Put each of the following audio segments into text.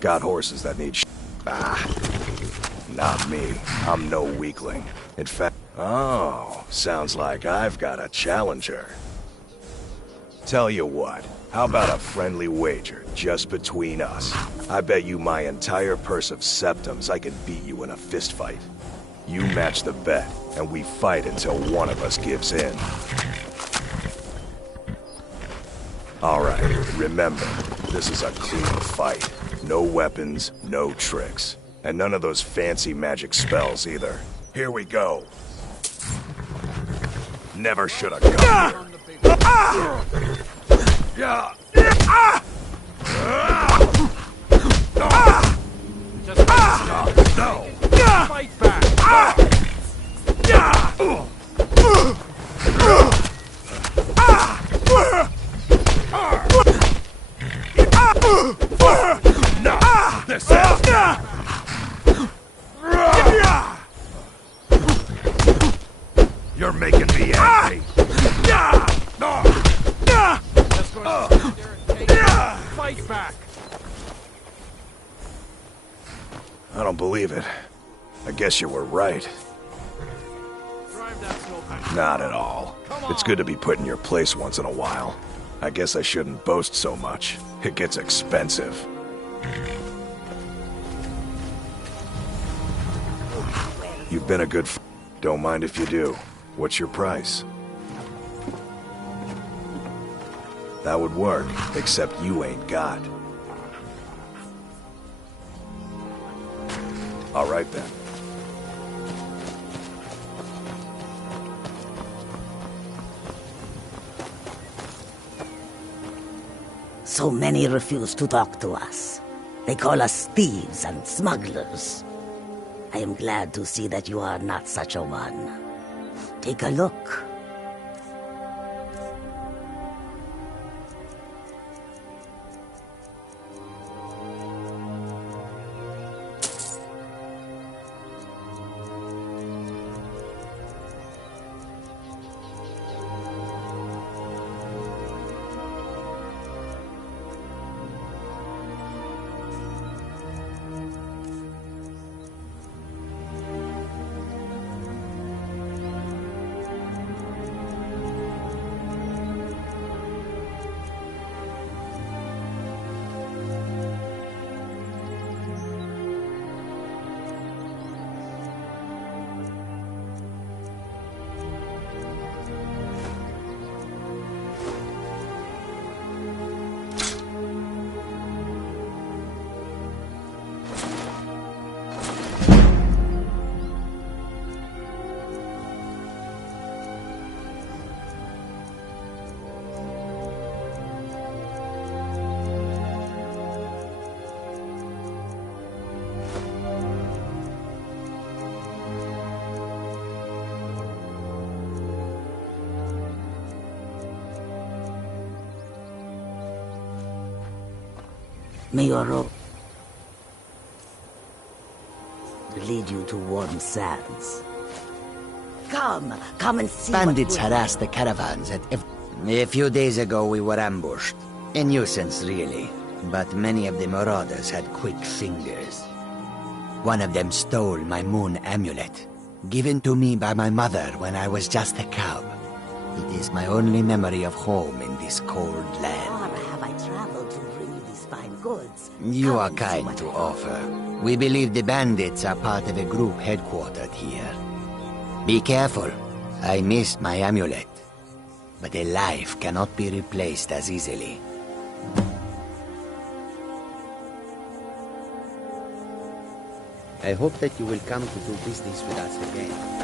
Got horses that need not me. I'm no weakling. In fact... Oh, sounds like I've got a challenger. Tell you what, how about a friendly wager, just between us? I bet you my entire purse of septums I can beat you in a fistfight. You match the bet, and we fight until one of us gives in. Alright, remember, this is a clean fight. No weapons, no tricks. And none of those fancy magic spells either. Here we go. Never should have come here. No. Fight back. This is... You're making me angry. Just gonna stand there and take it. Fight back. I don't believe it. I guess you were right. Drive that smoke. Not at all. It's good to be put in your place once in a while. I guess I shouldn't boast so much. It gets expensive. You've been a good f... Don't mind if you do. What's your price? That would work, except you ain't got. All right then. So many refuse to talk to us. They call us thieves and smugglers. I am glad to see that you are not such a one. Take a look. May your road lead you to warm sands. Come and see. Bandits harassed the caravans at A few days ago we were ambushed. A nuisance, really. But many of the marauders had quick fingers. One of them stole my moon amulet, given to me by my mother when I was just a cub. It is my only memory of home in this cold land. Far have I traveled to bring you these fine goods. You Come are and see kind what to I offer. We believe the bandits are part of a group headquartered here. Be careful. I missed my amulet. But a life cannot be replaced as easily. I hope that you will come to do business with us again.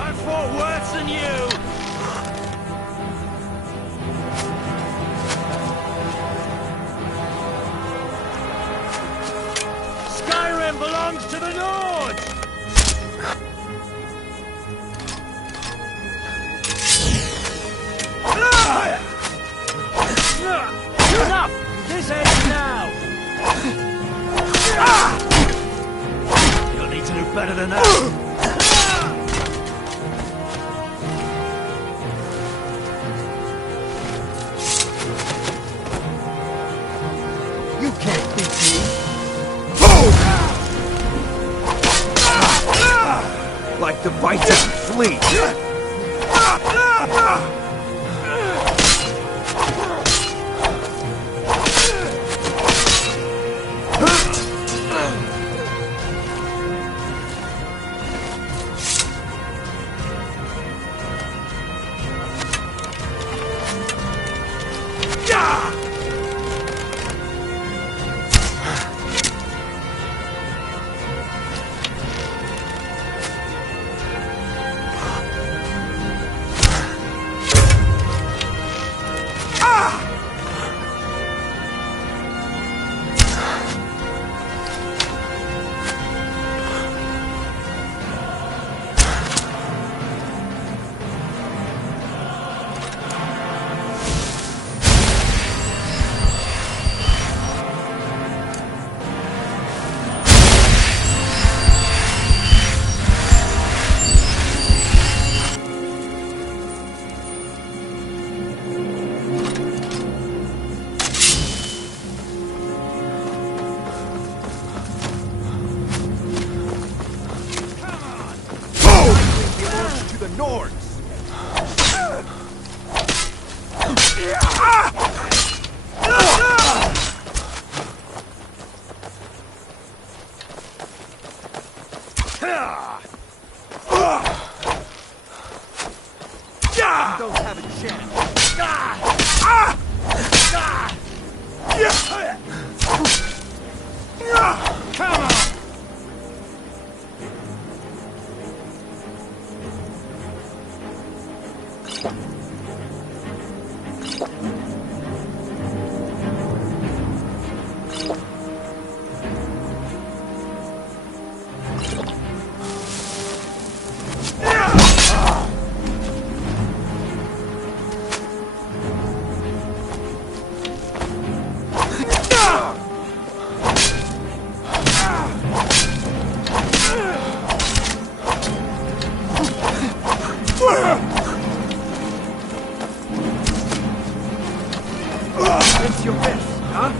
I fought worse than you! Skyrim belongs to the Nords! Enough! This ends now! You'll need to do better than that! You can't beat me! Like the bite doesn't flee! Don't have a chance. Come on! It's your best, huh?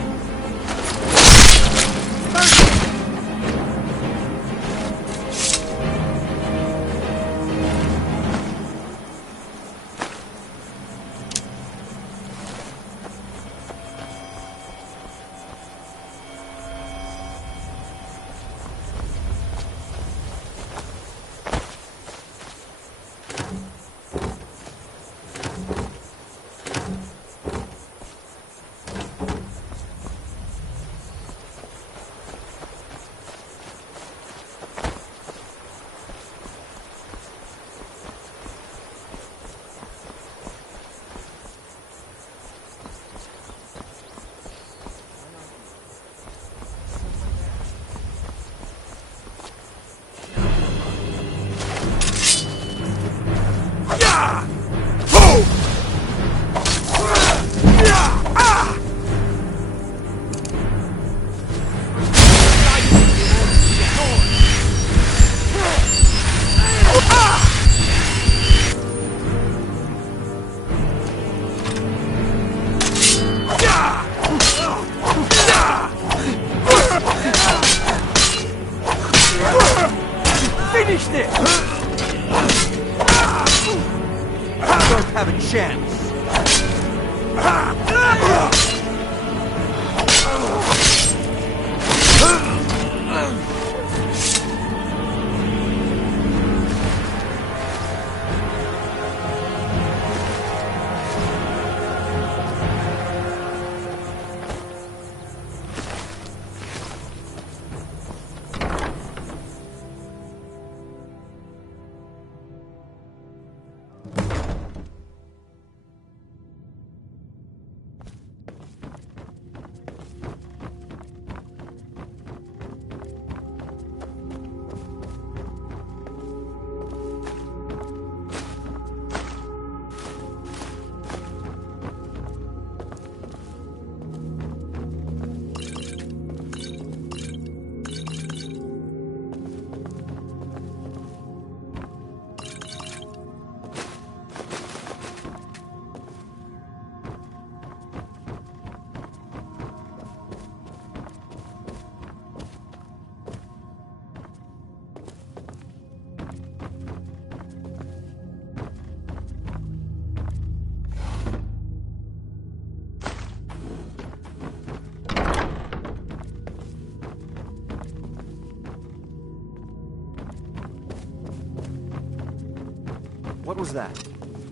was that?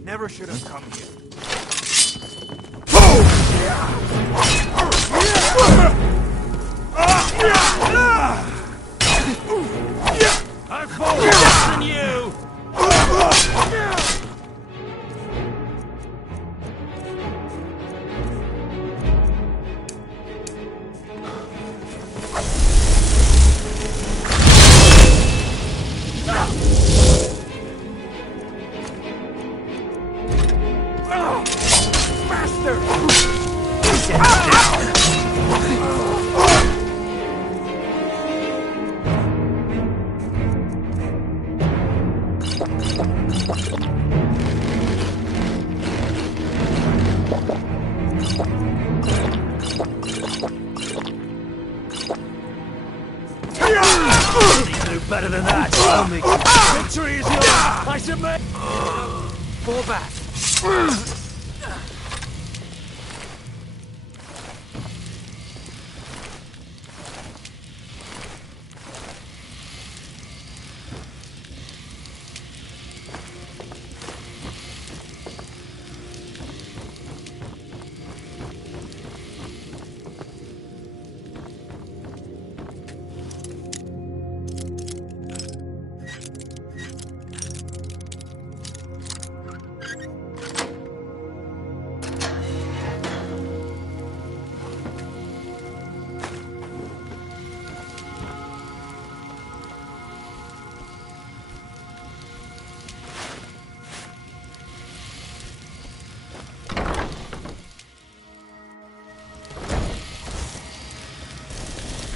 Never should have come here. I fall less than you! Better than that. I'll make you. Victory is yours. I submit. Fall back.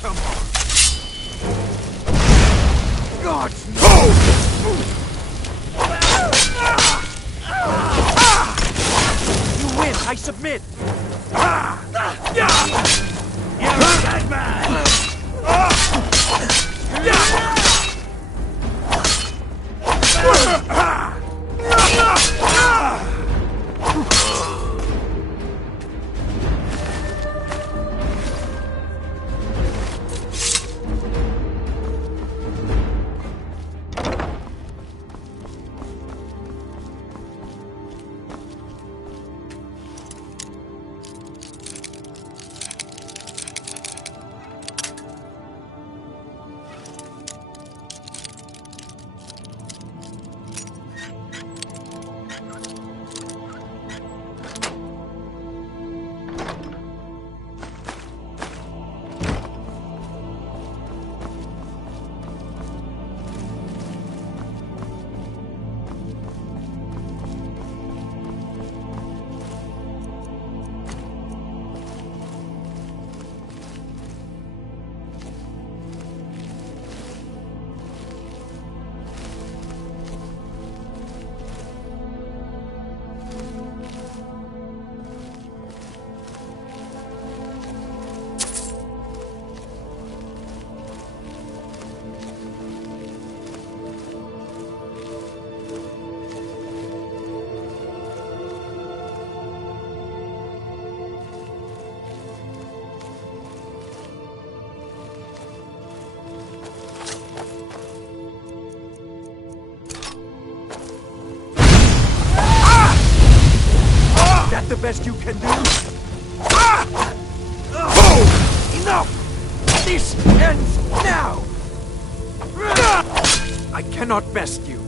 Come on. Gods, no! You win, I submit! You're a dead man! The best you can do? Enough! This ends now! I cannot best you.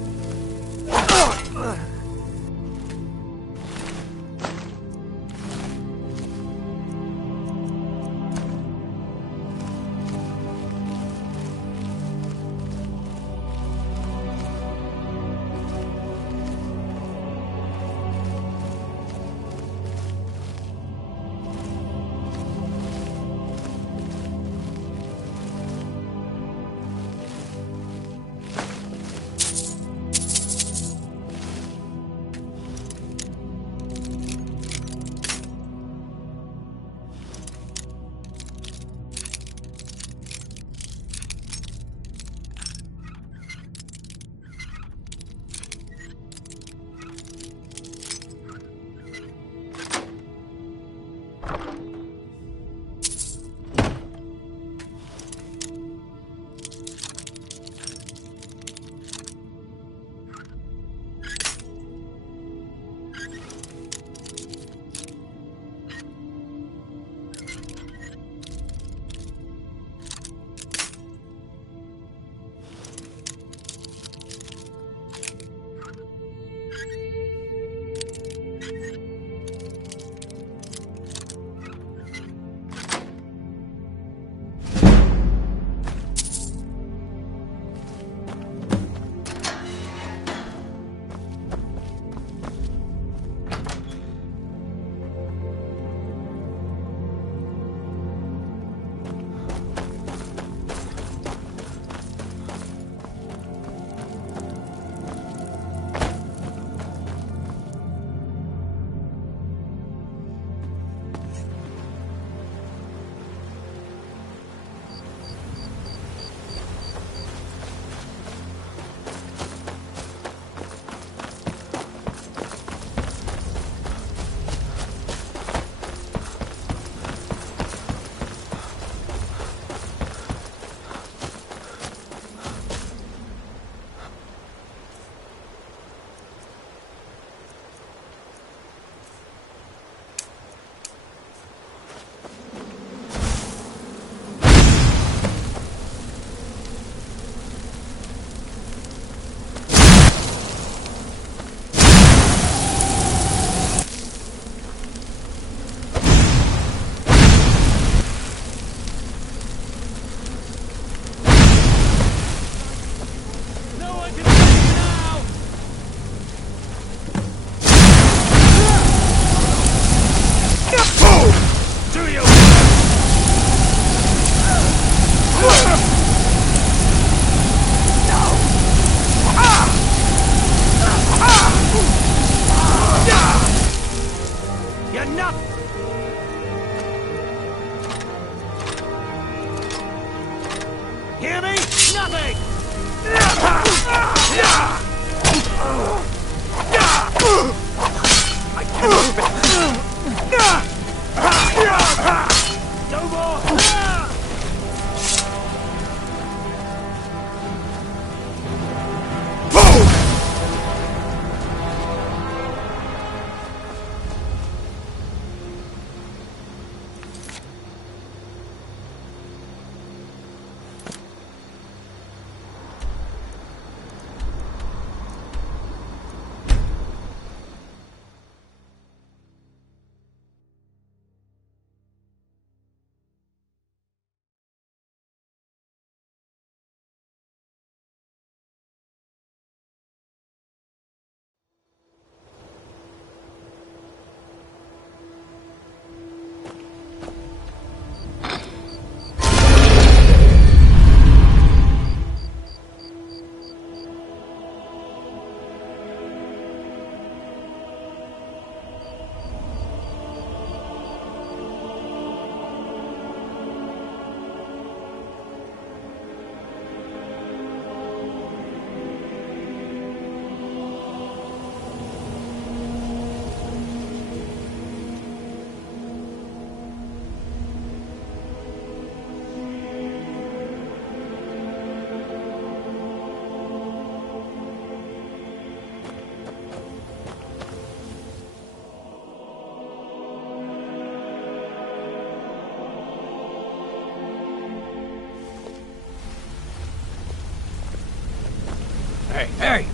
Hey!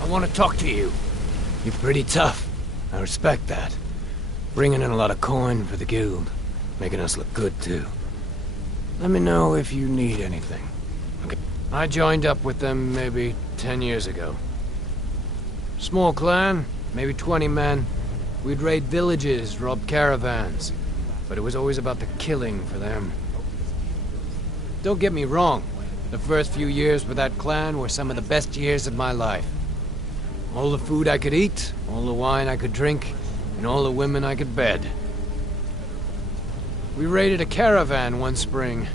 I want to talk to you. You're pretty tough. I respect that. Bringing in a lot of coin for the guild. Making us look good, too. Let me know if you need anything. Okay. I joined up with them maybe 10 years ago. Small clan, maybe 20 men. We'd raid villages, rob caravans. But it was always about the killing for them. Don't get me wrong. The first few years with that clan were some of the best years of my life. All the food I could eat, all the wine I could drink, and all the women I could bed. We raided a caravan one spring.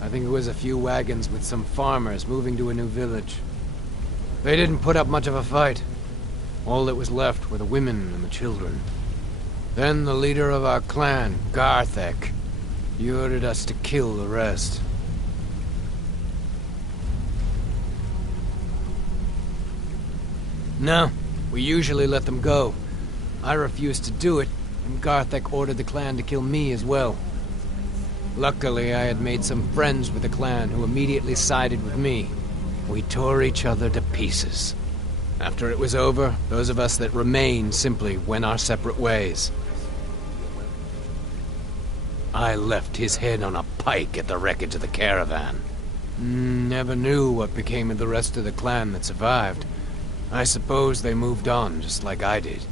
I think it was a few wagons with some farmers moving to a new village. They didn't put up much of a fight. All that was left were the women and the children. Then the leader of our clan, Garthek, he ordered us to kill the rest. No, we usually let them go. I refused to do it, and Garthek ordered the clan to kill me as well. Luckily, I had made some friends with the clan who immediately sided with me. We tore each other to pieces. After it was over, those of us that remained simply went our separate ways. I left his head on a pike at the wreckage of the caravan. Never knew what became of the rest of the clan that survived. I suppose they moved on, just like I did.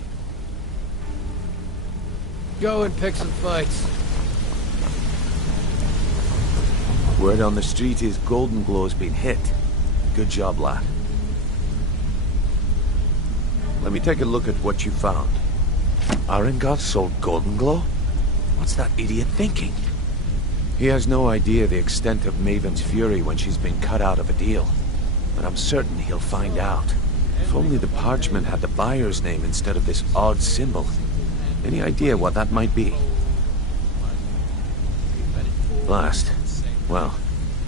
Go and pick some fights. Word on the street is Golden Glow's been hit. Good job, lad. Let me take a look at what you found. Arengoth sold Golden Glow? What's that idiot thinking? He has no idea the extent of Maven's fury when she's been cut out of a deal. But I'm certain he'll find out. If only the parchment had the buyer's name instead of this odd symbol. Any idea what that might be? Blast. Well,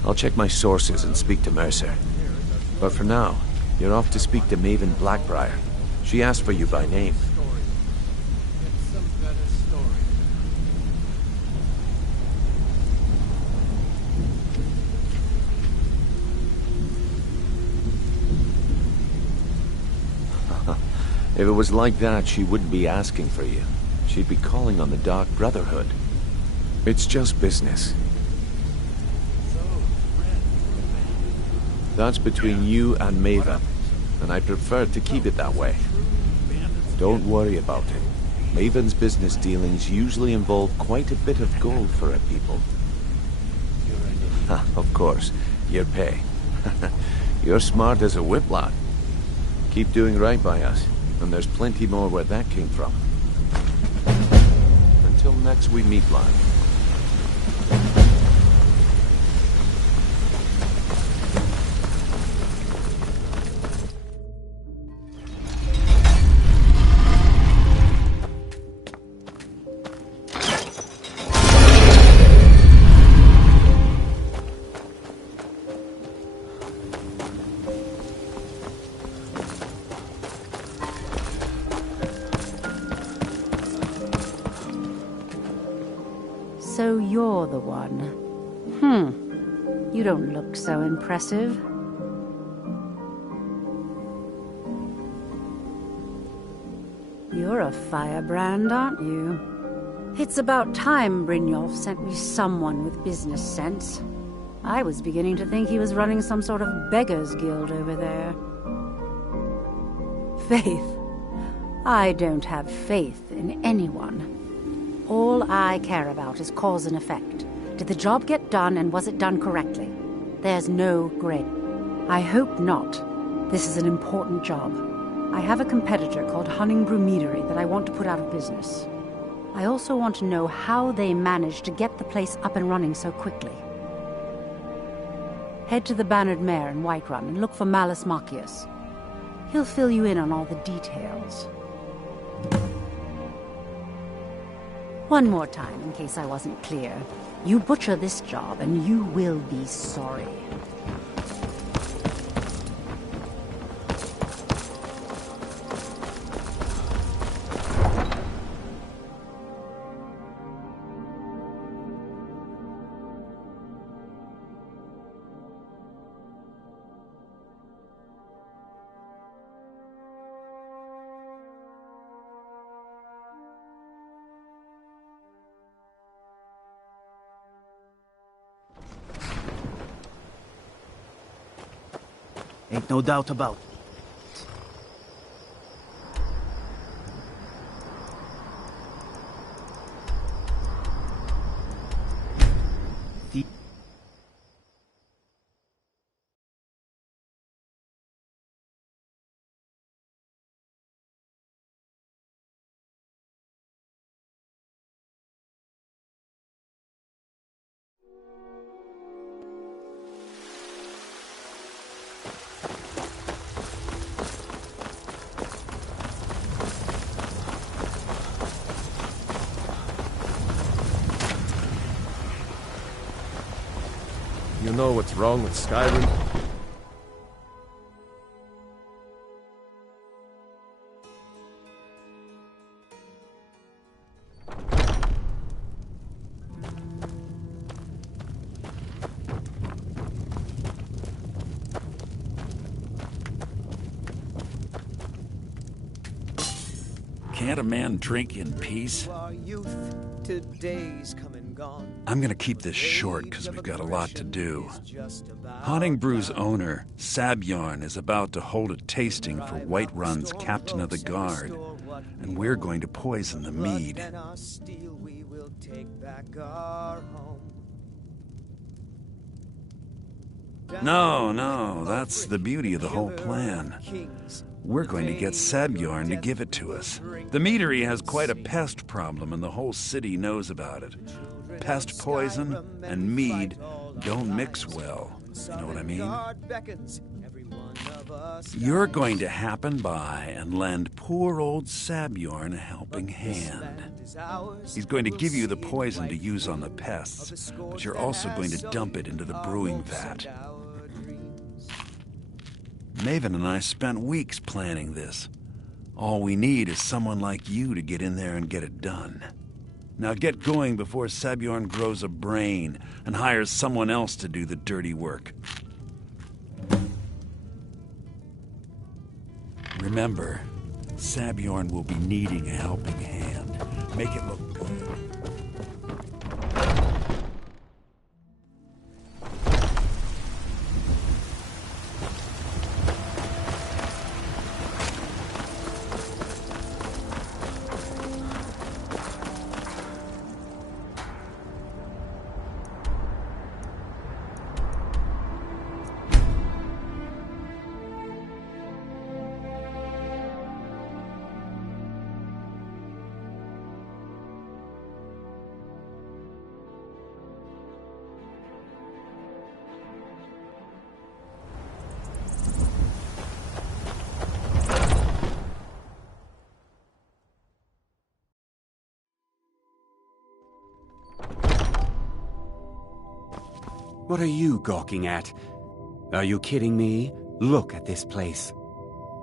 I'll check my sources and speak to Mercer. But for now, you're off to speak to Maven Blackbriar. She asked for you by name. If it was like that, she wouldn't be asking for you. She'd be calling on the Dark Brotherhood. It's just business. That's between you and Maven, and I prefer to keep it that way. Don't worry about it. Maven's business dealings usually involve quite a bit of gold for her people. Of course, your pay. You're smart as a whip, lad. Keep doing right by us. And there's plenty more where that came from. Until next we meet, lad. So you're the one. You don't look so impressive. You're a firebrand, aren't you? It's about time Brynjolf sent me someone with business sense. I was beginning to think he was running some sort of beggars guild over there. Faith. I don't have faith in anyone. All I care about is cause and effect. Did the job get done, and was it done correctly? There's no gray. I hope not. This is an important job. I have a competitor called Hunningbrew Meadery that I want to put out of business. I also want to know how they managed to get the place up and running so quickly. Head to the Bannered Mare in Whiterun and look for Malus Macius. He'll fill you in on all the details. One more time, in case I wasn't clear. You butcher this job, and you will be sorry. Ain't no doubt about it. You know what's wrong with Skyrim? Can't a man drink in peace? I'm gonna keep this short because we've got a lot to do. Hunting Brew's owner, Sabjorn, is about to hold a tasting for Whiterun's Captain of the Guard, and we're going to poison the mead. No, that's the beauty of the whole plan. We're going to get Sabjorn to give it to us. The meadery has quite a pest problem, and the whole city knows about it. Pest poison and mead don't mix well. You know what I mean? You're going to happen by and lend poor old Sabjorn a helping hand. He's going to give you the poison to use on the pests, but you're also going to dump it into the brewing vat. Maven and I spent weeks planning this. All we need is someone like you to get in there and get it done. Now get going before Sabjorn grows a brain and hires someone else to do the dirty work. Remember, Sabjorn will be needing a helping hand. Make it look good. What are you gawking at? Are you kidding me? Look at this place.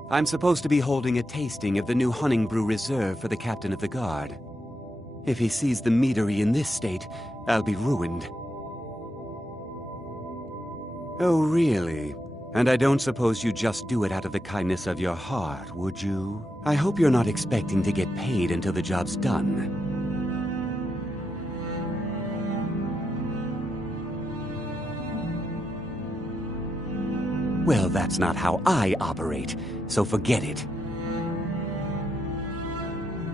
I'm supposed to be holding a tasting of the new Hunting Brew Reserve for the Captain of the Guard. If he sees the meadery in this state, I'll be ruined. Oh, really? And I don't suppose you just do it out of the kindness of your heart, would you? I hope you're not expecting to get paid until the job's done. Well, that's not how I operate, so forget it.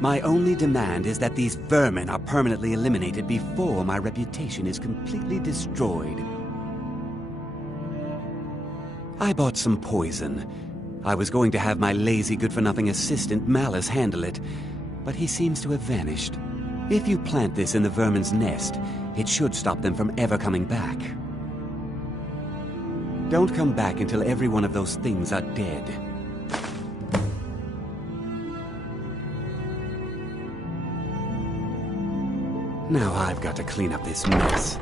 My only demand is that these vermin are permanently eliminated before my reputation is completely destroyed. I bought some poison. I was going to have my lazy, good-for-nothing assistant Malice handle it, but he seems to have vanished. If you plant this in the vermin's nest, it should stop them from ever coming back. Don't come back until every one of those things are dead. Now I've got to clean up this mess.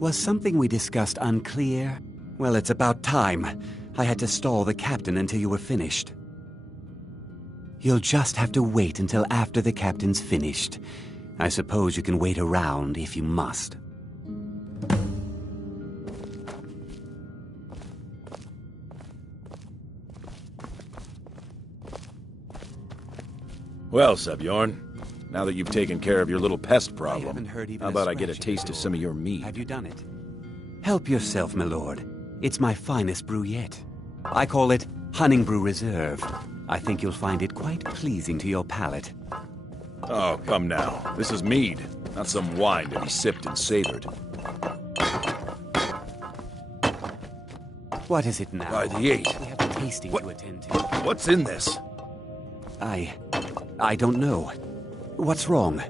Was something we discussed unclear? Well, it's about time. I had to stall the captain until you were finished. You'll just have to wait until after the captain's finished. I suppose you can wait around if you must. Well, Sebjorn, now that you've taken care of your little pest I problem, haven't heard even how about I get a scratch taste yet, of some of Lord. your mead? Have you done it? Help yourself, my lord. It's my finest brew yet. I call it Hunning Brew Reserve. I think you'll find it quite pleasing to your palate. Oh, come now. This is mead, not some wine to be sipped and savored. What is it now? By the eight. We have a tasting to attend to. What's in this? I don't know. What's wrong?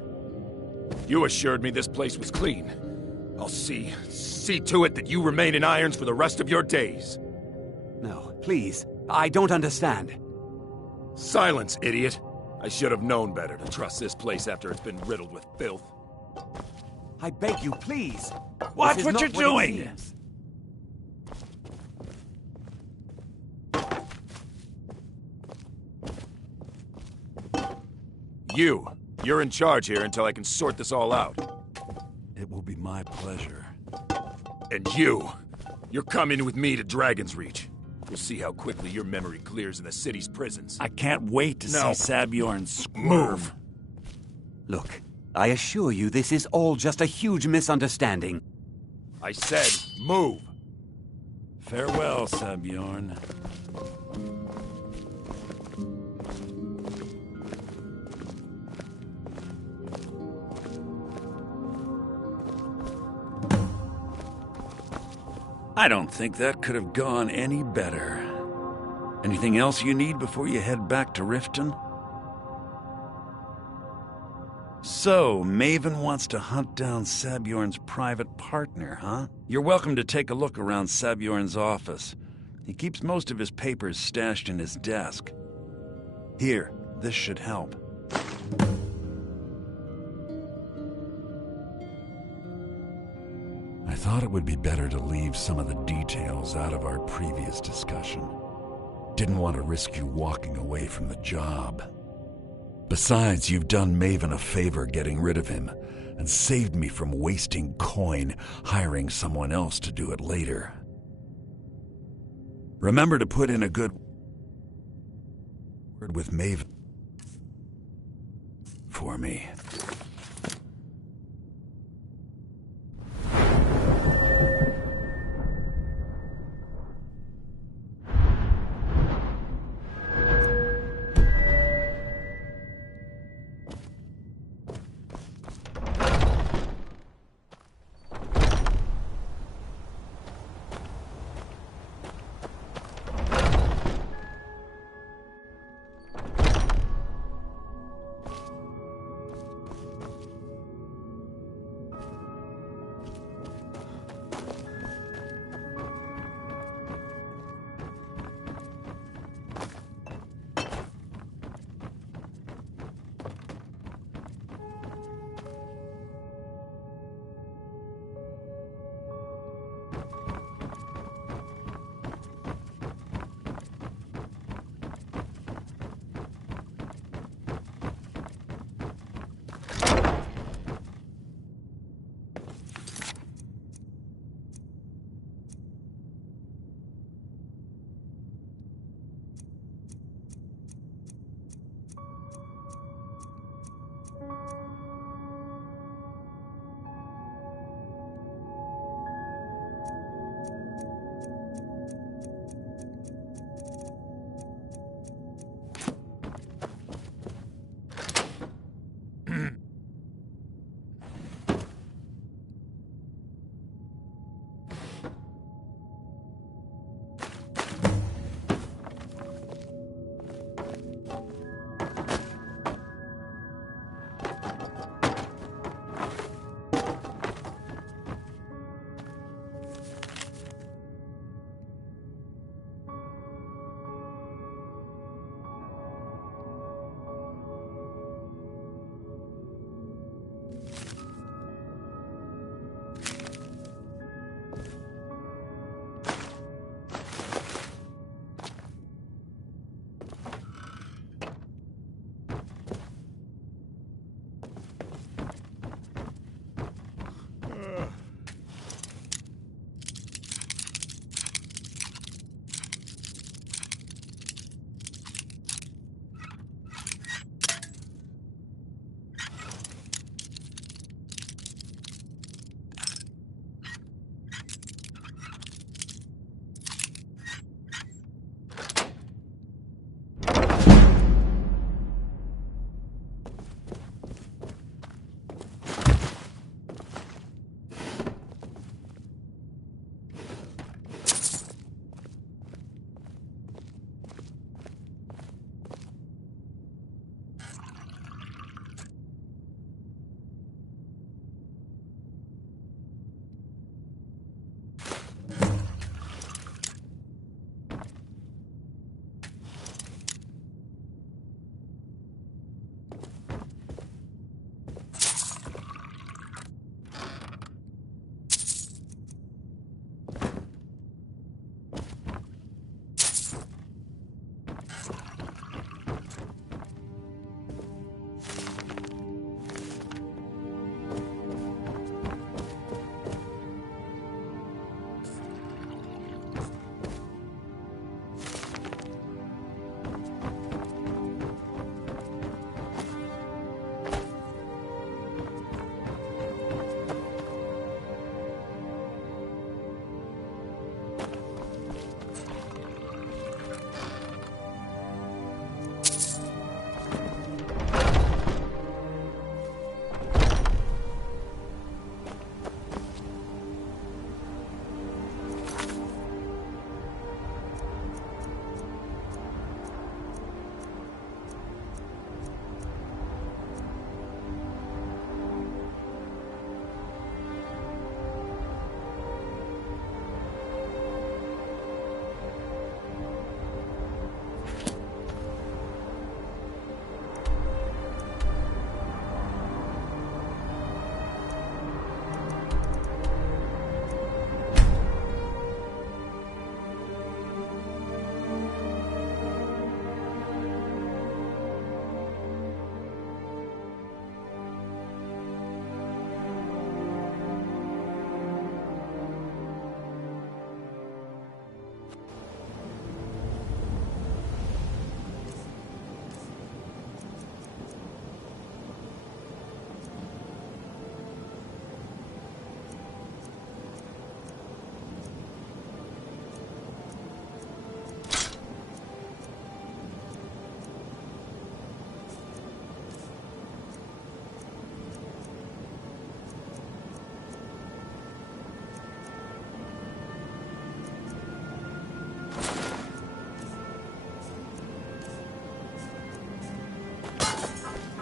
You assured me this place was clean. I'll see to it that you remain in irons for the rest of your days. No, please. I don't understand. Silence, idiot. I should have known better to trust this place after it's been riddled with filth. I beg you, please. Watch This is what not you're it doing. seems. You're in charge here until I can sort this all out. It will be my pleasure. And you're coming with me to Dragon's Reach. We'll see how quickly your memory clears in the city's prisons. I can't wait to No. see Sabjorn squirm. Move. Look, I assure you this is all just a huge misunderstanding. I said, move. Farewell, Sabjorn. I don't think that could have gone any better. Anything else you need before you head back to Riften? So, Maven wants to hunt down Sabjorn's private partner, huh? You're welcome to take a look around Sabjorn's office. He keeps most of his papers stashed in his desk. Here, this should help. I thought it would be better to leave some of the details out of our previous discussion. Didn't want to risk you walking away from the job. Besides, you've done Maven a favor getting rid of him, and saved me from wasting coin hiring someone else to do it later. Remember to put in a good word with Maven for me.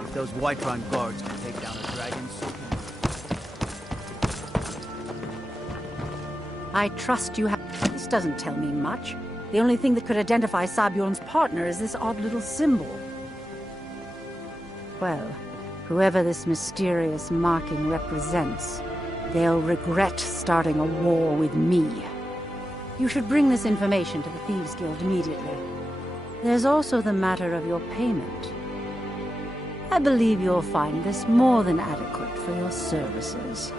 If those Whiterun guards can take down a dragon, so can I trust you have... This doesn't tell me much. The only thing that could identify Sabjorn's partner is this odd little symbol. Well, whoever this mysterious marking represents, they'll regret starting a war with me. You should bring this information to the Thieves' Guild immediately. There's also the matter of your payment. I believe you'll find this more than adequate for your services.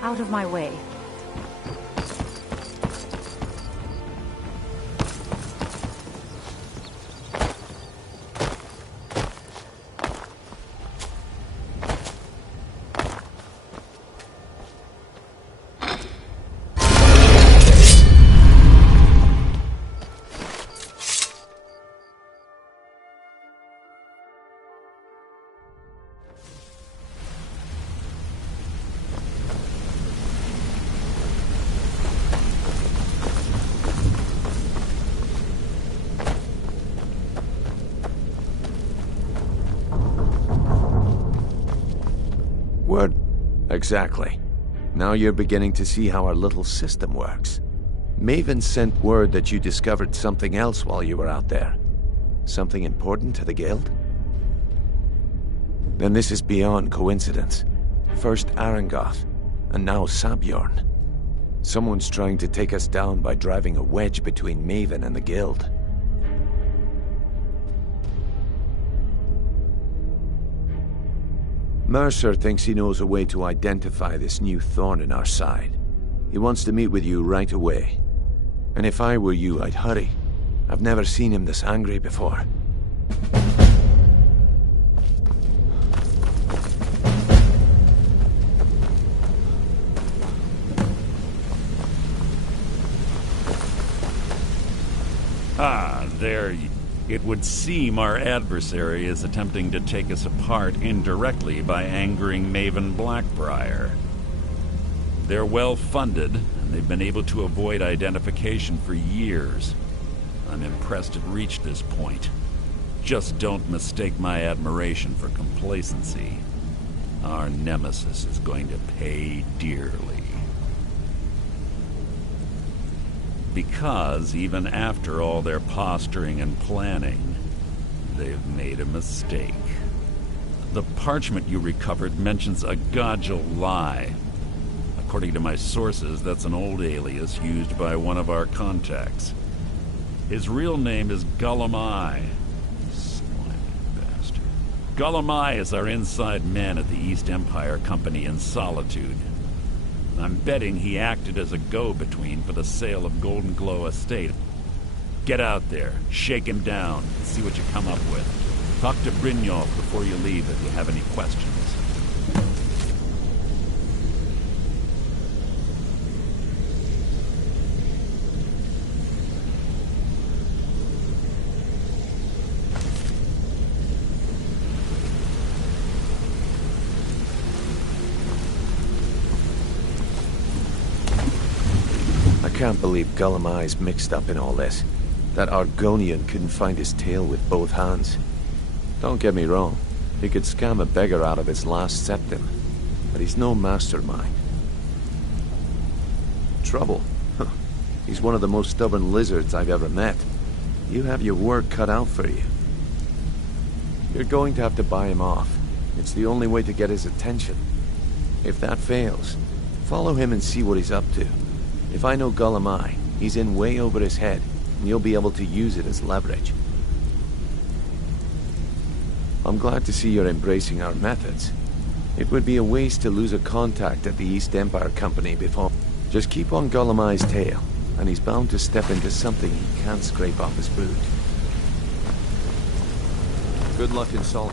Out of my way. Word? Exactly. Now you're beginning to see how our little system works. Maven sent word that you discovered something else while you were out there. Something important to the Guild? Then this is beyond coincidence. First Arangoth, and now Sabjorn. Someone's trying to take us down by driving a wedge between Maven and the Guild. Mercer thinks he knows a way to identify this new thorn in our side. He wants to meet with you right away. And if I were you, I'd hurry. I've never seen him this angry before. Ah, there you... It would seem our adversary is attempting to take us apart indirectly by angering Maven Blackbriar. They're well-funded, and they've been able to avoid identification for years. I'm impressed it reached this point. Just don't mistake my admiration for complacency. Our nemesis is going to pay dearly. Because even after all their posturing and planning, they've made a mistake. The parchment you recovered mentions a Godjal lie. According to my sources, that's an old alias used by one of our contacts. His real name is Skyrim A. Slimy bastard. Skyrim A is our inside man at the East Empire Company in Solitude. I'm betting he acted as a go-between for the sale of Golden Glow Estate. Get out there, shake him down, and see what you come up with. Talk to Brynjolf before you leave if you have any questions. I can't believe Gullimeye's mixed up in all this. That Argonian couldn't find his tail with both hands. Don't get me wrong, he could scam a beggar out of his last septim, but he's no mastermind. Trouble? Huh. He's one of the most stubborn lizards I've ever met. You have your work cut out for you. You're going to have to buy him off. It's the only way to get his attention. If that fails, follow him and see what he's up to. If I know Gullimeye, he's in way over his head, and you'll be able to use it as leverage. I'm glad to see you're embracing our methods. It would be a waste to lose a contact at the East Empire Company before... Just keep on Gullimeye's tail, and he's bound to step into something he can't scrape off his boot. Good luck in Sol...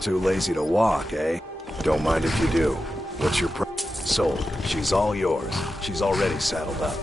Too lazy to walk, eh? Don't mind if you do. What's your Sold. She's all yours. She's already saddled up.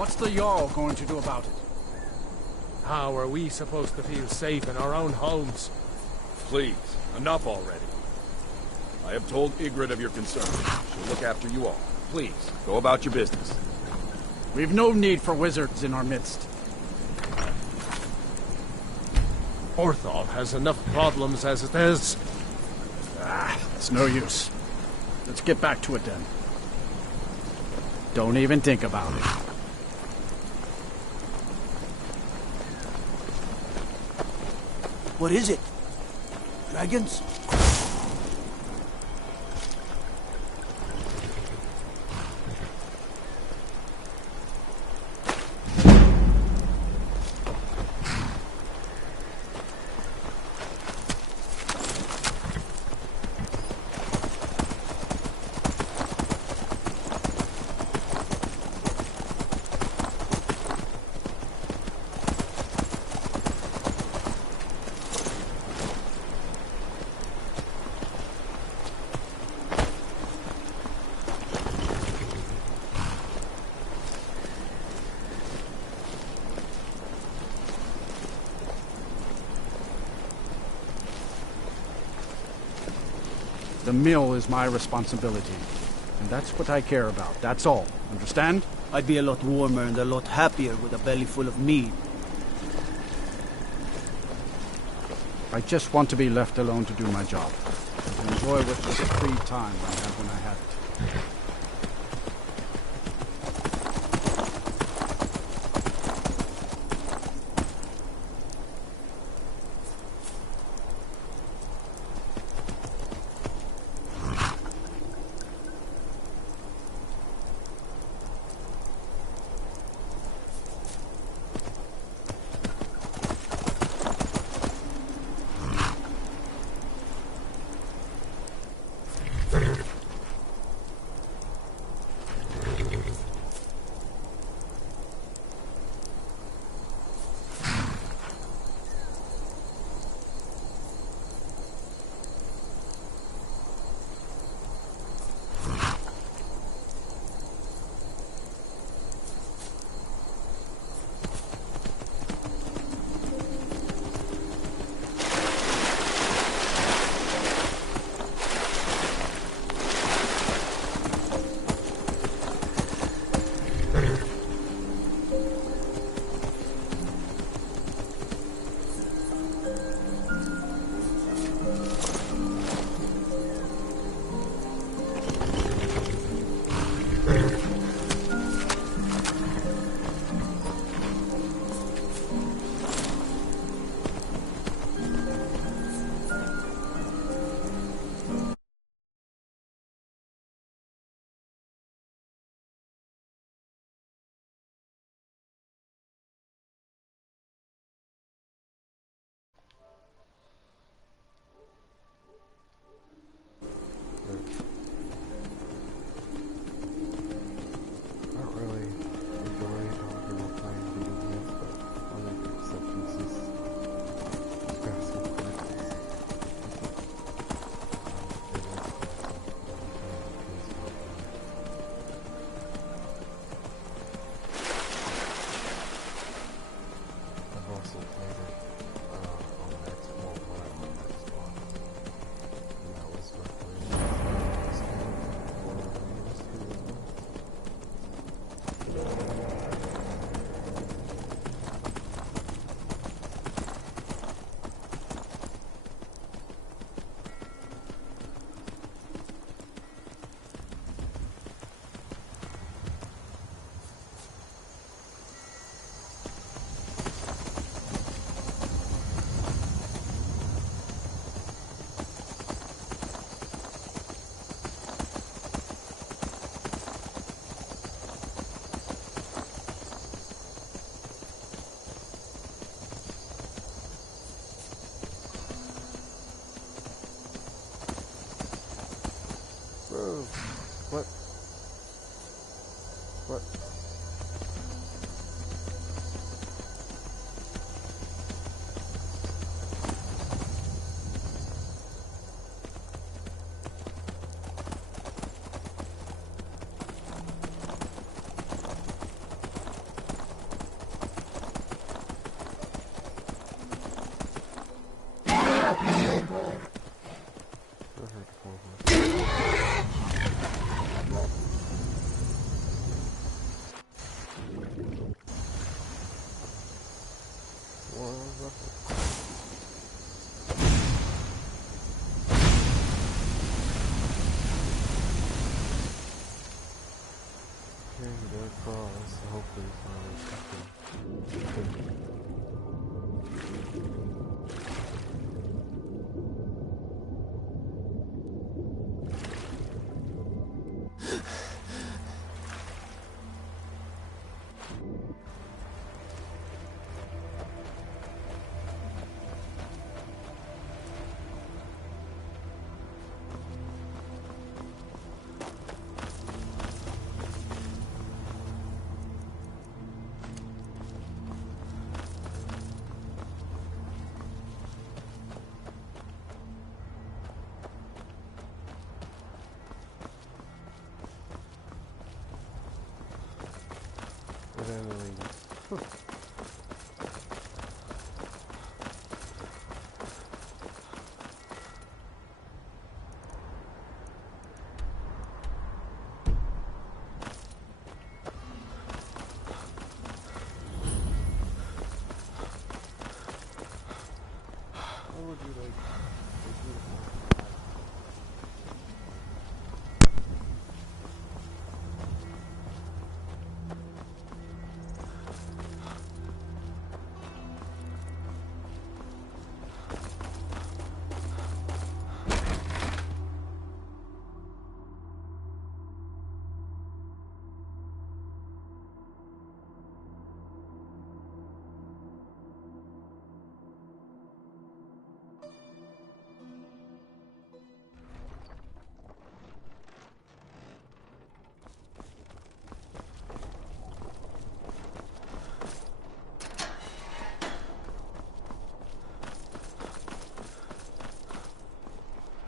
What's the Jarl going to do about it? How are we supposed to feel safe in our own homes? Please, enough already. I have told Ygritte of your concerns. She'll look after you all. Please, go about your business. We've no need for wizards in our midst. Orthal has enough problems as it is. It's no use. Let's get back to it then. Don't even think about it. What is it? Dragons? The mill is my responsibility. And that's what I care about. That's all. Understand? I'd be a lot warmer and a lot happier with a belly full of meat. I just want to be left alone to do my job. To enjoy what little free time I have when I have it. What? What?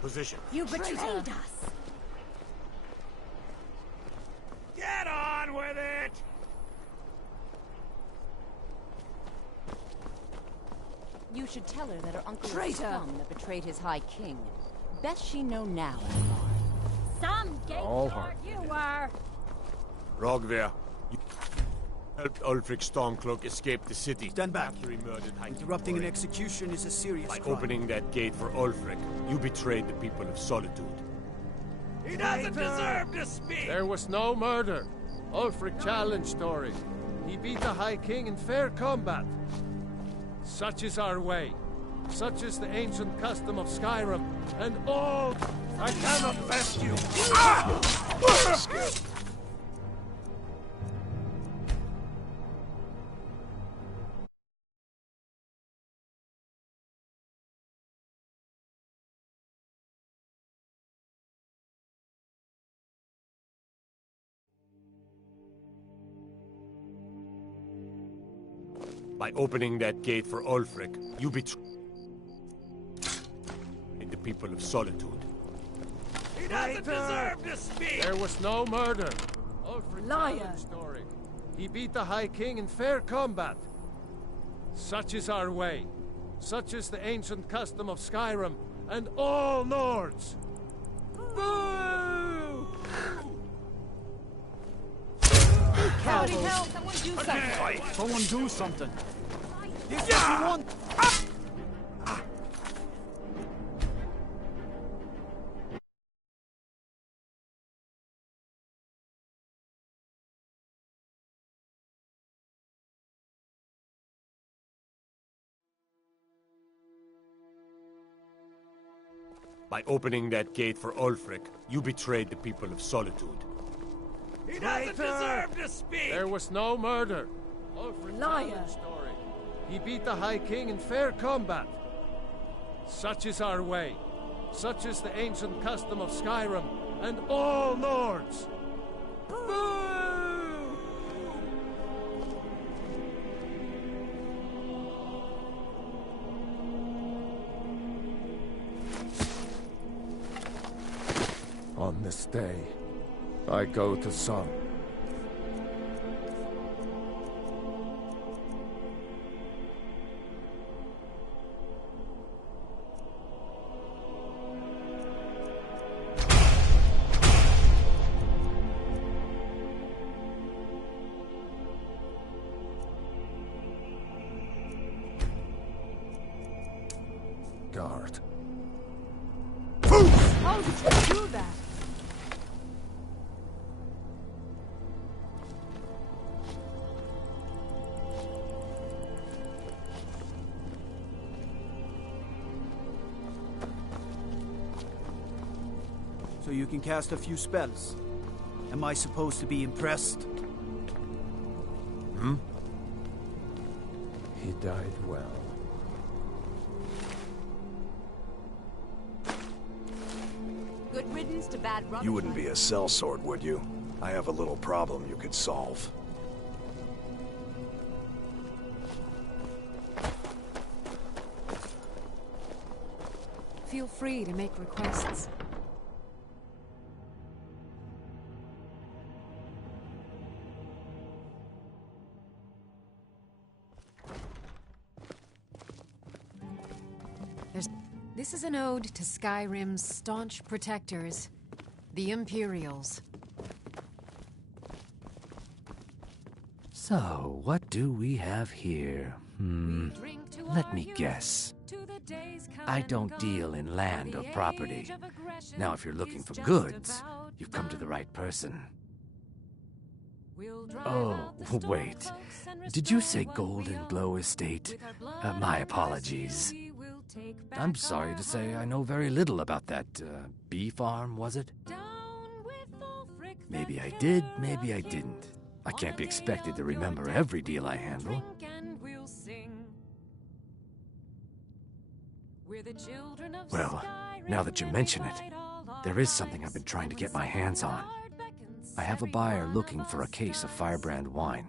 Position. You betrayed us! Get on with it! You should tell her that her uncle is Scum that betrayed his High King. Best she know now, Advar. Some gate you were! Rogver, you helped Ulfric Stormcloak escape the city. Stand back. After he murdered High Interrupting King an Moray. execution is a serious By crime. opening that gate for Ulfric, you betrayed the people of Solitude. He doesn't deserve to speak! There was no murder. Ulfric challenged Story. He beat the High King in fair combat. Such is our way. Such is the ancient custom of Skyrim, and all... I cannot vest you! By opening that gate for Ulfric, you betrayed the people of Solitude. He doesn't deserve to speak! There was no murder. Ulfric challenged Story. He beat the High King in fair combat. Such is our way. Such is the ancient custom of Skyrim, and all Nords. Boo! Howdy hell! Someone do something! Someone do something! This is what you want! By opening that gate for Ulfric, you betrayed the people of Solitude. He doesn't deserve to speak! There was no murder. Ulfric challenged Story. He beat the High King in fair combat. Such is our way. Such is the ancient custom of Skyrim, and all Nords. Boo! On this day, I go to Sun. Guard. How did you do that? you can cast a few spells. Am I supposed to be impressed? Hmm? He died well. Good riddance to bad rubbish. You wouldn't be a sellsword, would you? I have a little problem you could solve. Feel free to make requests. This is an ode to Skyrim's staunch protectors, the Imperials. So, what do we have here? Let me guess. I don't deal in land or property. Now, if you're looking for goods, you've come to the right person. Oh, wait. Did you say Golden Glow Estate? My apologies. I'm sorry to say I know very little about that, bee farm, was it? Maybe I did, maybe I didn't. I can't be expected to remember every deal I handle. Well, now that you mention it, there is something I've been trying to get my hands on. I have a buyer looking for a case of Firebrand wine.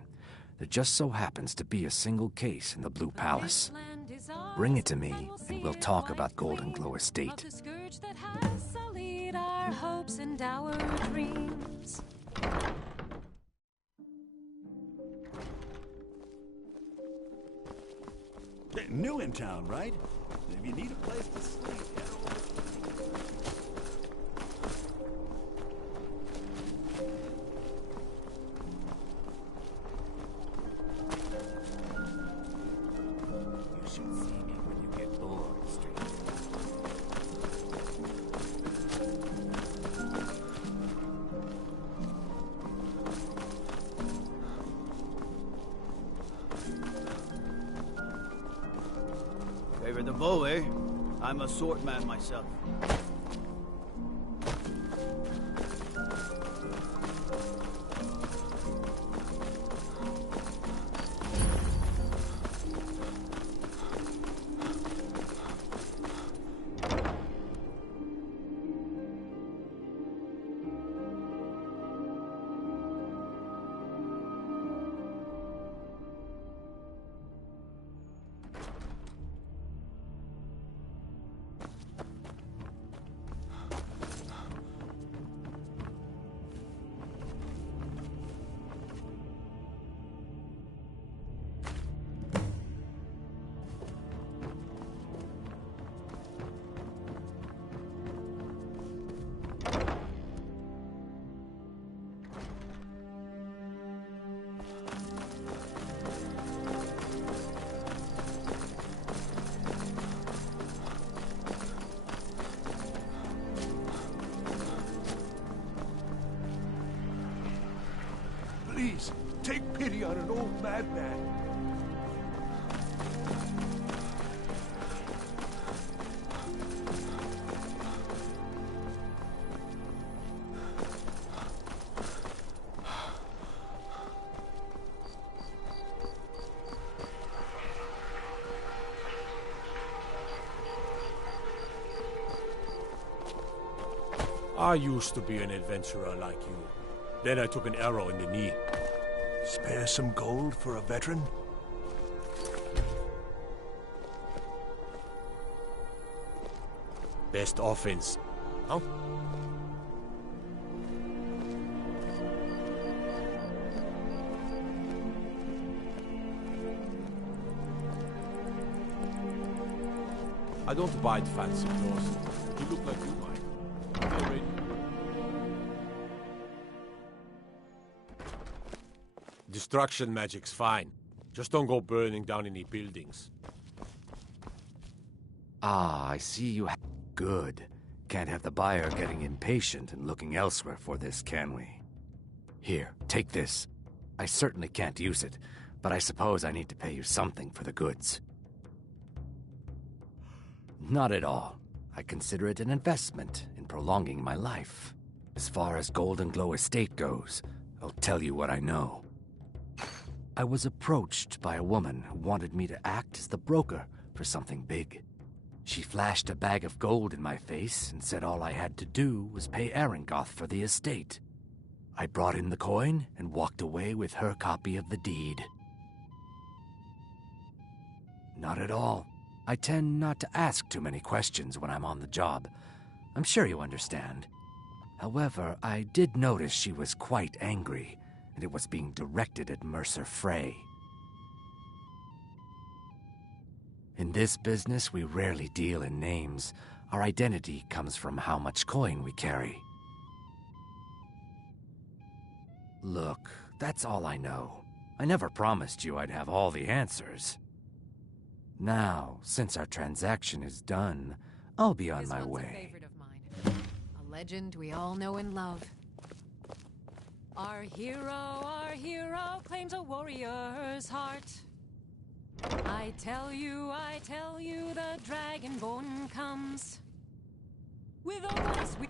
There just so happens to be a single case in the Blue Palace. Bring it to me, and we'll talk about Golden Glow Estate. New in town, right? If you need a place to sleep, head over. You should see me when you get bored, stranger. Favor the bow, eh? I'm a swordman myself. Please, take pity on an old madman. I used to be an adventurer like you. Then I took an arrow in the knee. Spare some gold for a veteran? Best offense. Huh? I don't buy fancy clothes. You look like you might. Already. Destruction magic's fine. Just don't go burning down any buildings. Ah, I see you have... Good. Can't have the buyer getting impatient and looking elsewhere for this, can we? Here, take this. I certainly can't use it, but I suppose I need to pay you something for the goods. Not at all. I consider it an investment in prolonging my life. As far as Golden Glow Estate goes, I'll tell you what I know. I was approached by a woman who wanted me to act as the broker for something big. She flashed a bag of gold in my face and said all I had to do was pay Arangoth for the estate. I brought in the coin and walked away with her copy of the deed. Not at all. I tend not to ask too many questions when I'm on the job. I'm sure you understand. However, I did notice she was quite angry, and it was being directed at Mercer Frey. In this business, we rarely deal in names. Our identity comes from how much coin we carry. Look, that's all I know. I never promised you I'd have all the answers. Now, since our transaction is done, I'll be on my way. A favorite of mine. A legend we all know and love. Our hero claims a warrior's heart. I tell you, the Dragonborn comes with a sweet.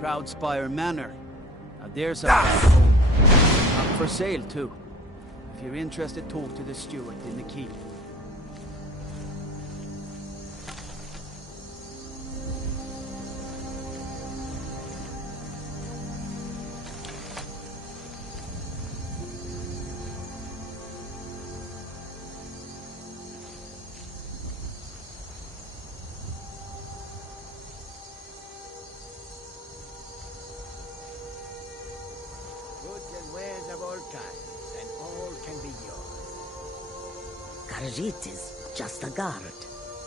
Proudspire Manor. Now there's a home. Up for sale too. If you're interested, talk to the steward in the keep. Karjit is just a guard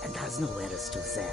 and has no wares to sell.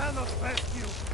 cannot rescue.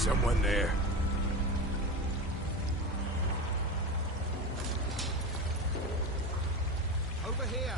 Someone there. Over here.